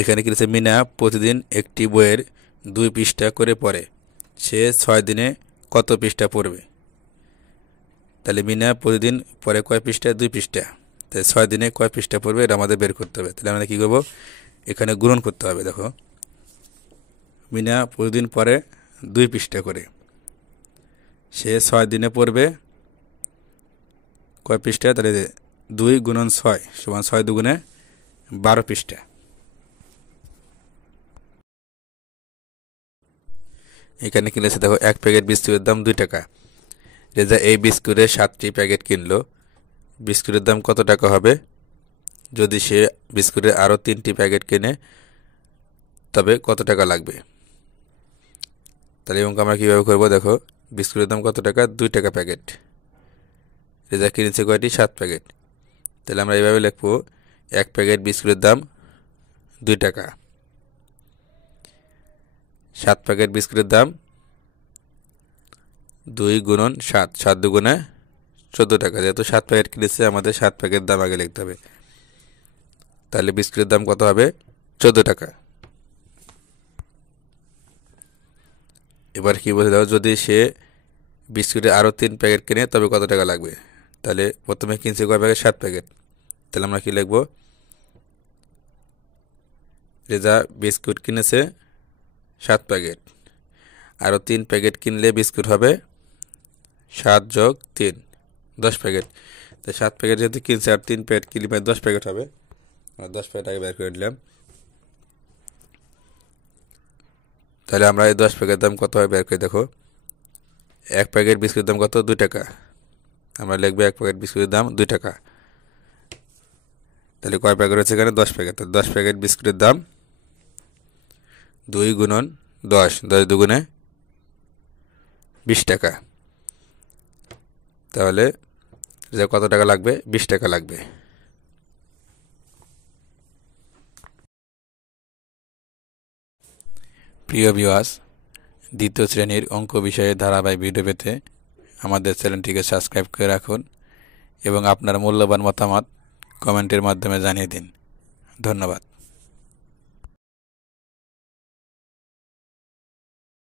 এখানে কি আছে, মিনা প্রতিদিন একটি বইয়ের 2 পৃষ্ঠা করে পড়ে, সে 6 দিনে কত পৃষ্ঠা পড়বে? তাহলে মিনা প্রতিদিন পড়ে কয় পৃষ্ঠা? 2 পৃষ্ঠা। তাই 6 দিনে কয় পৃষ্ঠা পড়বে এটা আমাদের বের করতে হবে। তাহলে আমরা কী করবো, এখানে গুণন করতে হবে। দেখো, মিনা প্রতিদিন পড়ে 2 পৃষ্ঠা করে, সে 6 দিনে পড়বে কয় পৃষ্ঠা? তাহলে 2 গুণন 6 সমান 6 দুগুণে 12 পৃষ্ঠা। এখানে কিনেছে দেখো 1 প্যাকেট বিস্কুটের দাম 2 টাকা। রেজা এই বিস্কুটের 7টি প্যাকেট কিনলো, বিস্কুটের দাম কত টাকা হবে? যদি সে বিস্কুটের আরও 3টি প্যাকেট কিনে তবে কত টাকা লাগবে? তাহলে অঙ্ক আমরা কীভাবে করবো, দেখো বিস্কুটের দাম কত টাকা? 2 টাকা প্যাকেট। রেজা কিনেছে কয়টি? 7 প্যাকেট। তাহলে আমরা এইভাবে লিখবো, 1 প্যাকেট বিস্কুটের দাম 2 টাকা, 7 প্যাকেট বিস্কুটের দাম 2 গুণন 7, 7 দুগুণে 14 টাকা। যেহেতু 7 প্যাকেট কিনেছে আমাদের 7 প্যাকেট দাম আগে লিখতে হবে। তাহলে বিস্কুটের দাম কত হবে? 14 টাকা। এবার কি বলে দাও, যদি সে বিস্কুটের আরও 3 প্যাকেট কিনে তবে কত টাকা লাগবে? তাহলে প্রথমে কিনছে কয় প্যাকেট? 7 প্যাকেট। তাহলে আমরা কি লিখবো, রেজা বিস্কুট কিনেছে 7 প্যাকেট, আরও 3 প্যাকেট কিনলে বিস্কুট হবে 7 যোগ 3, 10 প্যাকেট। তো 7 প্যাকেট যেহেতু কিনছে আর 3 প্যাকেট কিনলে 10 প্যাকেট হবে। আমরা 10 প্যাকেট আগে বের করে নিলাম। তাহলে আমরা এই 10 প্যাকেট দাম কত হয় বের করে দেখো, 1 প্যাকেট বিস্কুটের দাম কত? 2 টাকা। আমরা লিখবো 1 প্যাকেট বিস্কুটের দাম 2 টাকা। তাহলে কয় প্যাকেট হচ্ছে এখানে? 10 প্যাকেট। তো 10 প্যাকেট বিস্কুটের দাম 2 গুণন 10, 10 দুগুণে 20 টাকা। তাহলে যে কত টাকা লাগবে? 20 টাকা লাগবে। প্রিয় ভিউয়ার্স, দ্বিতীয় শ্রেণীর অঙ্ক বিষয়ে ধারাবাহিক ভিডিও পেতে আমাদের চ্যানেলটিকে সাবস্ক্রাইব করে রাখুন এবং আপনার মূল্যবান মতামত কমেন্টের মাধ্যমে জানিয়ে দিন। ধন্যবাদ।